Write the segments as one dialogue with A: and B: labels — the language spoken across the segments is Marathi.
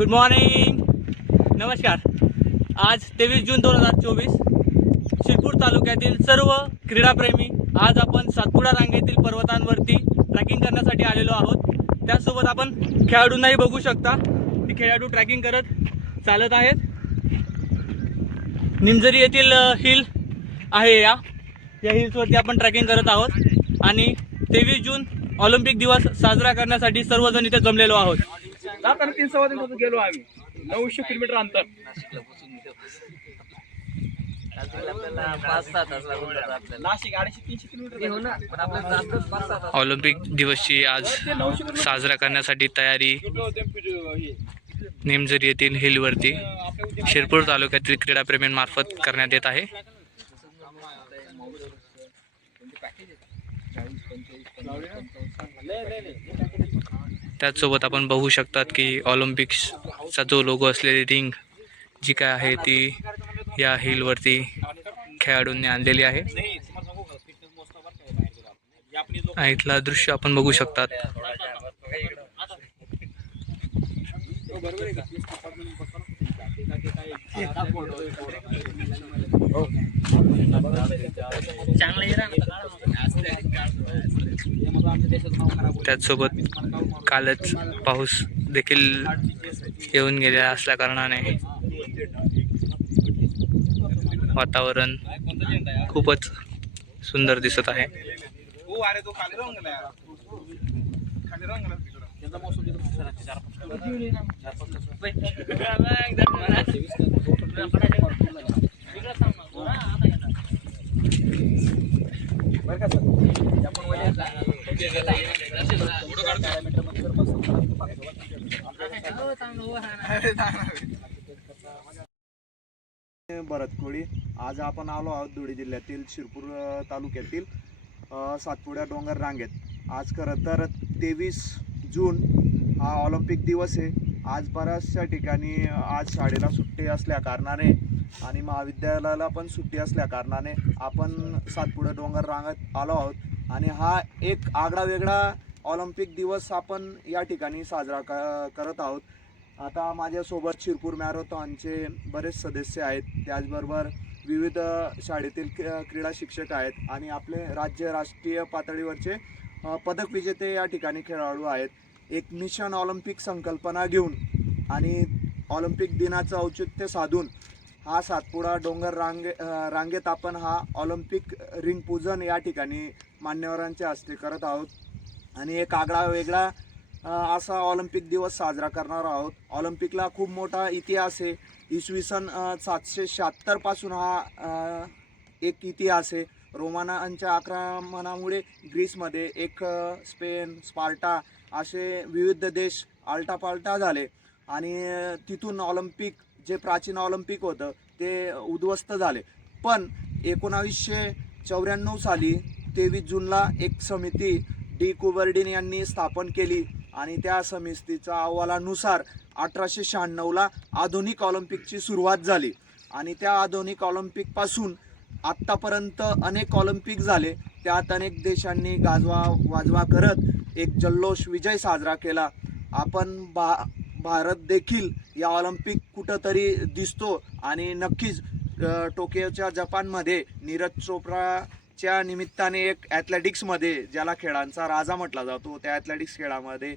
A: गुड मॉर्निंग नमस्कार. आज तेवीस जून दोन हजार चोवीस शिरपूर तालुक्यातील सर्व क्रीडाप्रेमी आज आपण सातपुडा रांगेतील पर्वतांवरती ट्रॅकिंग करण्यासाठी आलेलो आहोत. त्यासोबत आपण खेळाडूंनाही बघू शकता. की खेळाडू ट्रॅकिंग करत चालत आहेत. निमजरी येथील हिल आहे या. या हिल्सवरती आपण ट्रॅकिंग करत आहोत. आणि तेवीस जून ऑलिम्पिक दिवस साजरा करण्यासाठी सर्वजण इथे जमलेलो आहोत.
B: जाताना तीन सव्वा तीन गेलो आम्ही. नऊशे किलोमीटर अंतर.
A: ऑलिम्पिक दिवसची आज साजरा करण्यासाठी तयारी. नेमझरी येथील हिलवरती शिरपूर तालुक्यातील क्रीडाप्रेमींमार्फत करण्यात येत आहे. त्याचसोबत आपण बघू शकतात की ऑलिम्पिक्सचा जो लोगो असलेली रिंग जी काय आहे ती या हिलवरती खेळाडूंनी आणलेली आहे. इथला दृश्य आपण बघू शकतात. त्याचसोबत कालच पाऊस देखील येऊन गेलेला असल्या कारणाने वातावरण खूपच सुंदर दिसत आहे.
B: खाली भरतकोळी.
C: भरत कोळी आज आपण आलो आहोत धुळे जिल्ह्यातील शिरपूर तालुक्यातील सातपुड्या डोंगर रांगेत. आज खरं तर तेवीस जून हा ऑलिम्पिक दिवस आहे. आज बऱ्याचशा ठिकाणी आज शाळेला सुट्टी असल्या कारणाने आणि महाविद्यालयाला पण सुट्टी असल्या कारणाने आपण सातपुडा डोंगर रांगत आलो आहोत. आणि हा एक आगळा वेगळा ऑलिम्पिक दिवस आपण या ठिकाणी साजरा क करत आहोत. आता माझ्यासोबत शिरपूर मॅरेथॉनचे बरेच सदस्य आहेत. त्याचबरोबर विविध शाळेतील क्रीडा शिक्षक आहेत आणि आपले राज्य राष्ट्रीय पातळीवरचे पदक विजेते या ठिकाणी खेळाडू आहेत. एक मिशन ऑलिम्पिक संकल्पना घेऊन आणि ऑलिम्पिक दिनाचं औचित्य साधून हा सातपुडा डोंगर रांगे रांगेत आपण हा ऑलिम्पिक रिंग पूजन या ठिकाणी मान्यवरांच्या हस्ते करत आहोत. आणि एक आगळा वेगळा असा ऑलिम्पिक दिवस साजरा करणार आहोत. ऑलिम्पिकला खूप मोठा इतिहास आहे. इसवी सन सातशे शहात्तरपासून हा एक इतिहास आहे. रोमानांच्या आक्रमणामुळे ग्रीसमध्ये एक स्पेन स्पार्टा असे विविध देश आलटापालटा झाले. आणि तिथून ऑलिम्पिक जे प्राचीन ऑलिम्पिक होतं ते उद्ध्वस्त झाले. पण एकोणावीसशे चौऱ्याण्णव साली तेवीस जूनला एक समिती डी कुबर्डिन यांनी स्थापन केली. आणि त्या समितीच्या अहवालानुसार अठराशे शहाण्णवला आधुनिक ऑलिम्पिकची सुरुवात झाली. आणि त्या आधुनिक ऑलिम्पिकपासून आत्तापर्यंत अनेक ऑलिम्पिक झाले. त्यात अनेक देशांनी गाजवा वाजवा करत एक जल्लोष विजय साजरा केला. आपण भा भारत देखील या ऑलिम्पिक कुठंतरी दिसतो आणि नक्कीच टोकियोच्या जपानमध्ये नीरज चोप्राच्या निमित्ताने एक ॲथलेटिक्समध्ये ज्याला खेळांचा राजा म्हटला जातो त्या ॲथलेटिक्स खेळामध्ये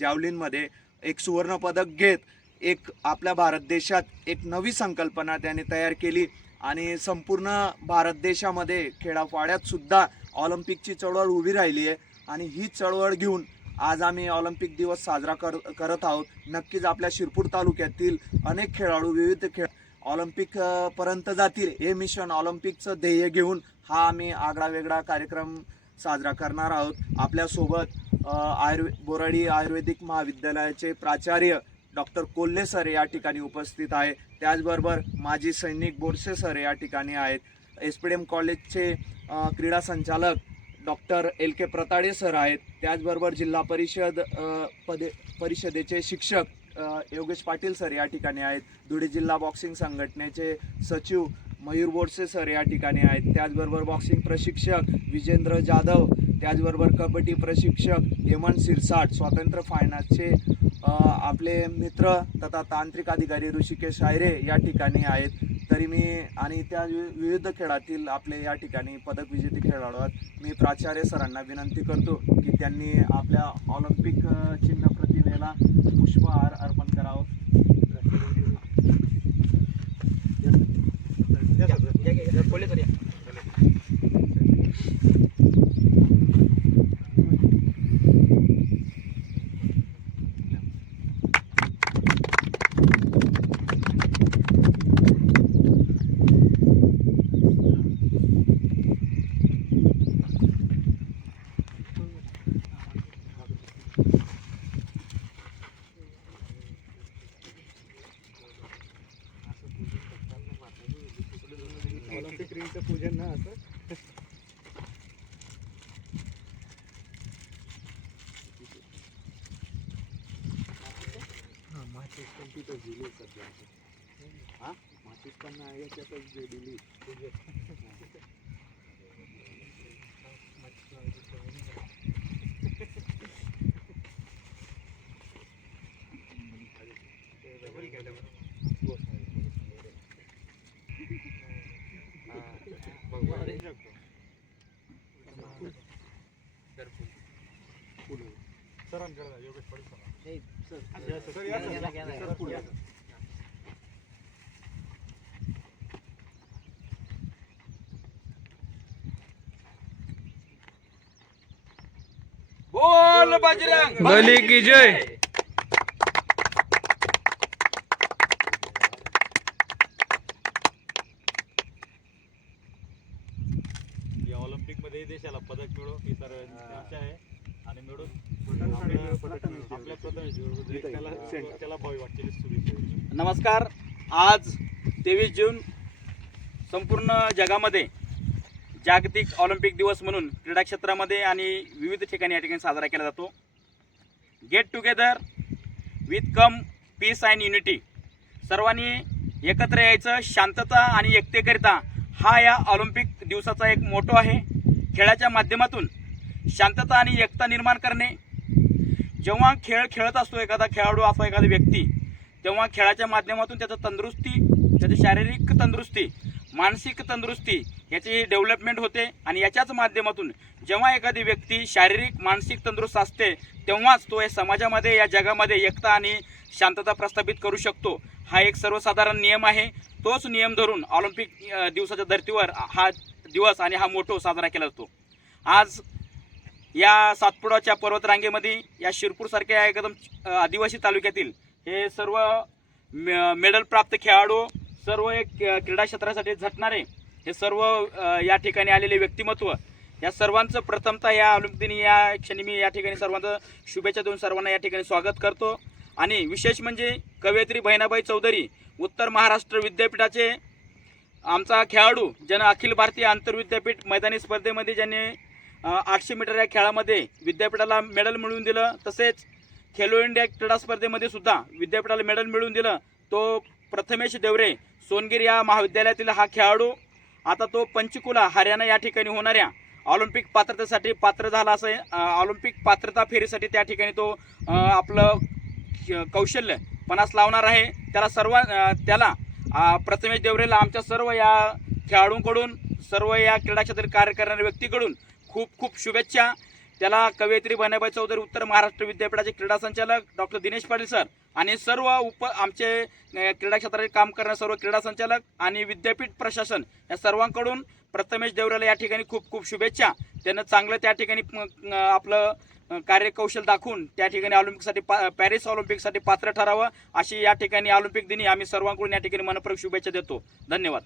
C: जॅवलिनमध्ये एक सुवर्णपदक घेत एक आपल्या भारत देशात एक नवी संकल्पना त्याने तयार केली. आणि संपूर्ण भारत देशामध्ये खेडापाड्यातसुद्धा ऑलिम्पिकची चळवळ उभी राहिली आहे. आणि ही चळवळ घेऊन आज आम्ही ऑलिम्पिक दिवस साजरा कर करत आहोत. नक्कीच आपल्या शिरपूर तालुक्यातील अनेक खेळाडू विविध खेळ ऑलिम्पिक पर्यंत जातील. हे मिशन ऑलिम्पिकचं ध्येय घेऊन हा आम्ही आगळा वेगळा कार्यक्रम साजरा करणार आहोत. आपल्यासोबत आयुर्वे बोराडी आयुर्वेदिक महाविद्यालयाचे प्राचार्य डॉक्टर कोल्हे सर या ठिकाणी उपस्थित आहे. त्याचबरोबर माजी सैनिक बोरसे सर या ठिकाणी आहेत. एस पी डी एम कॉलेजचे क्रीडा संचालक doctor L K Pratade sir आहेत. त्याचबरोबर जिल्हा परिषद पदे परिषदेचे शिक्षक योगेश पाटील सर या ठिकाणी आहेत. धुळे जिल्हा बॉक्सिंग संघटनेचे सचिव मयूर बोरसे सर या ठिकाणी आहेत. त्याचबरोबर बॉक्सिंग प्रशिक्षक विजेंद्र जाधव त्याचबरोबर कबड्डी प्रशिक्षक हेमंत सिरसाट स्वातंत्र्य फायनान्सचे आपले मित्र तथा तांत्रिक अधिकारी ऋषिकेश आयरे या ठिकाणी आहेत. तरी मी आणि त्या विविध खेळातील आपले या ठिकाणी पदक विजेते खेळाडू आहेत. मी प्राचार्य सरांना विनंती करतो की त्यांनी आपल्या ऑलिम्पिक चिन्ह प्रतिमेला पुष्पहार अर्पण करावं पूजन ना असं माचीस पण तिथं दिली सध्या हा माचीस पण नाही याच्यातच जे दिली
B: बोल बजरंग
A: बली की जय.
D: या ऑलिम्पिकमध्ये देशाला पदक मिळो ही सर्वांची आशा आहे. आणि मिळून
B: नमस्कार. आज तेवीस जून संपूर्ण जगामध्ये जागतिक ऑलिम्पिक दिवस म्हणून क्रीडा क्षेत्रामध्ये आणि विविध ठिकाणी या ठिकाणी साजरा केला जातो. Get together with cum peace and unity सर्वांनी एकत्र यायचं शांतता आणि एकतेकरिता हा या ऑलिम्पिक दिवसाचा एक मोठो आहे. खेळाच्या माध्यमातून शांतता आणि एकता निर्माण करणे. जेव्हा खेळ खेळत असतो एखादा खेळाडू असो एखादा व्यक्ती तेव्हा खेळाच्या माध्यमातून त्याचं तंदुरुस्ती त्याची शारीरिक तंदुरुस्ती मानसिक तंदुरुस्ती याची डेव्हलपमेंट होते आणि याच्याच माध्यमातून जेव्हा एखादी व्यक्ती शारीरिक मानसिक तंदुरुस्त असते तेव्हाच तो या समाजामध्ये या जगामध्ये एकता आणि शांतता प्रस्थापित करू शकतो. हा एक सर्वसाधारण नियम आहे. तोच नियम धरून ऑलिम्पिक दिवसाच्या धर्तीवर हा दिवस आणि हा मोठो साजरा केला जातो. आज या सातपुडाच्या पर्वतरांगेमध्ये या शिरपूरसारख्या एकदम आदिवासी तालुक्यातील हे सर्व मे- मेडल प्राप्त खेळाडू सर्व एक क्रीडा क्षेत्रासाठी झटणारे हे सर्व या ठिकाणी आलेले व्यक्तिमत्व या सर्वांचं प्रथमतः या ऑलिम्पिक दिनी या क्षणी मी या ठिकाणी सर्वांचं शुभेच्छा देऊन सर्वांना या ठिकाणी स्वागत करतो. आणि विशेष म्हणजे कवयित्री बहिणाबाई चौधरी उत्तर महाराष्ट्र विद्यापीठाचे आमचा खेळाडू ज्यानं अखिल भारतीय आंतरविद्यापीठ मैदानी स्पर्धेमध्ये ज्यांनी आठशे मीटर या खेळामध्ये विद्यापीठाला मेडल मिळवून दिलं तसेच खेलो इंडिया क्रीडा स्पर्धेमध्ये सुद्धा विद्यापीठाला मेडल मिळवून दिलं तो प्रथमेश देवरे सोनगिरी या महाविद्यालयातील हा खेळाडू आता तो पंचकुला हरियाणा या ठिकाणी होणाऱ्या ऑलिम्पिक पात्रतेसाठी पात्र झाला असं ऑलिम्पिक पात्रता फेरीसाठी त्या ठिकाणी तो आपलं कौशल्य पणास लावणार आहे. त्याला सर्व त्याला प्रथमेश देवरेला आमच्या सर्व या खेळाडूंकडून सर्व या क्रीडा क्षेत्रात कार्य करणाऱ्या व्यक्तीकडून खूप खूप शुभेच्छा. त्याला कवयित्री बहिणाबाई चौधरी उत्तर महाराष्ट्र विद्यापीठाचे क्रीडा संचालक डॉक्टर दिनेश पाटील सर आणि सर्व उप आमचे क्रीडा क्षेत्रात काम करणारे सर्व क्रीडा संचालक आणि विद्यापीठ प्रशासन या सर्वांकडून प्रथमेश देवरेला या ठिकाणी खूप खूप शुभेच्छा. त्यांना चांगलं त्या ठिकाणी आपलं कार्यकौशल दाखवून त्या ठिकाणी ऑलिम्पिकसाठी पा पॅरिस ऑलिम्पिकसाठी पात्र ठरावं अशी या ठिकाणी ऑलिम्पिक दिनी आम्ही सर्वांकडून या ठिकाणी मनपूर्वक शुभेच्छा देतो. धन्यवाद.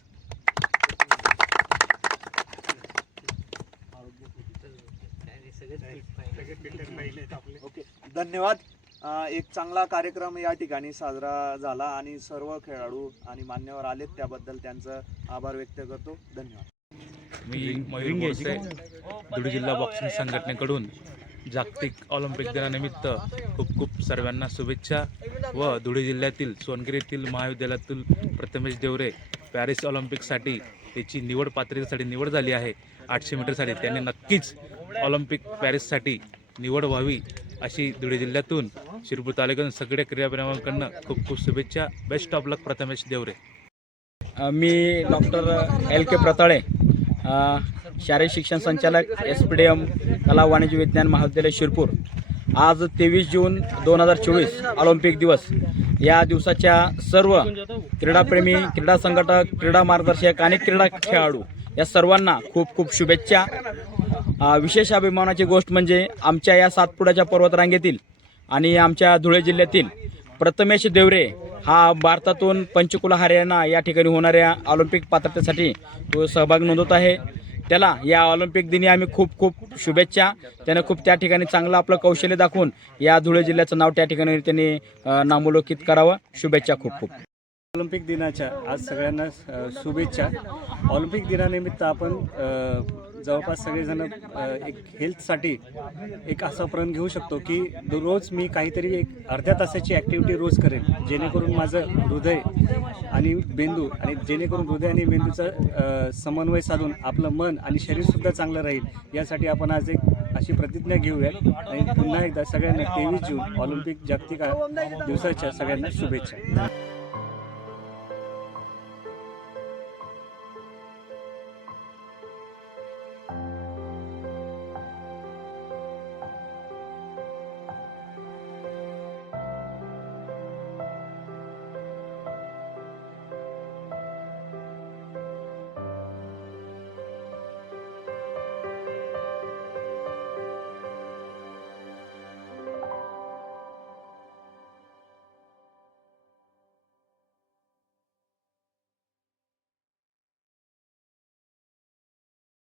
C: ओके धन्यवाद. एक चांगला कार्यक्रम या ठिकाणी साजरा झाला आणि सर्व खेळाडू आणि मान्यवर आलेत. त्याबद्दल त्यांचं आभार व्यक्त करतो. धन्यवाद.
D: मी मयूर बोरसे धुळे जिल्हा बॉक्सिंग संघटनेकडून जागतिक ऑलिम्पिक दिनानिमित्त खूप खूप सर्वांना शुभेच्छा व धुळे जिल्ह्यातील सोनगिर येथील महाविद्यालयातील प्रथमेश देवरे पॅरिस ऑलिम्पिकसाठी त्याची निवड पात्रतेसाठी निवड झाली आहे. आठशे मीटरसाठी. त्यांनी नक्कीच ऑलिम्पिक पॅरिससाठी निवड व्हावी अशी धुळे जिल्ह्यातून शिरपूर तालुक्यातून सगळ्या क्रीडाप्रेमींकडनं खूप खूप शुभेच्छा. Best of luck Prathamesh Devre.
B: Me doctor L K Pratale शारीरिक शिक्षण संचालक एस पी डी एम कला वाणिज्य विज्ञान महाविद्यालय शिरपूर. आज तेवीस जून दोन हजार चोवीस ऑलिम्पिक दिवस. या दिवसाच्या सर्व क्रीडाप्रेमी क्रीडा संघटक क्रीडा मार्गदर्शक आणि क्रीडा खेळाडू या सर्वांना खूप खूप शुभेच्छा. विशेष अभिमानाची गोष्ट म्हणजे आमच्या या सातपुड्याच्या पर्वतरांगेतील आणि आमच्या धुळे जिल्ह्यातील प्रथमेश देवरे हा भारतातून पंचकुला हरियाणा या ठिकाणी होणाऱ्या ऑलिम्पिक पात्रतेसाठी तो सहभाग नोंदवत आहे. त्याला या ऑलिम्पिक दिनी आम्ही खूप खूप शुभेच्छा. त्यानं खूप त्या ठिकाणी चांगलं आपलं कौशल्य दाखवून या धुळे जिल्ह्याचं नाव त्या ठिकाणी त्यांनी नामोलोकित करावं. शुभेच्छा खूप खूप.
E: ऑलिम्पिक दिनाच्या आज सगळ्यांना शुभेच्छा. ऑलिम्पिक दिनानिमित्त आपण जवळपास सगळेजण एक हेल्थसाठी एक असा प्रण घेऊ शकतो की रोज मी काहीतरी एक अर्ध्या तासाची ॲक्टिव्हिटी रोज करेन जेणेकरून माझं हृदय आणि मेंदू आणि जेणेकरून हृदय आणि मेंदूचा समन्वय साधून आपलं मन आणि शरीरसुद्धा चांगलं राहील यासाठी आपण आज एक अशी प्रतिज्ञा घेऊया आणि पुन्हा एकदा सगळ्यांना तेवीस जून ऑलिम्पिक जागतिक दिवसाच्या सगळ्यांना शुभेच्छा.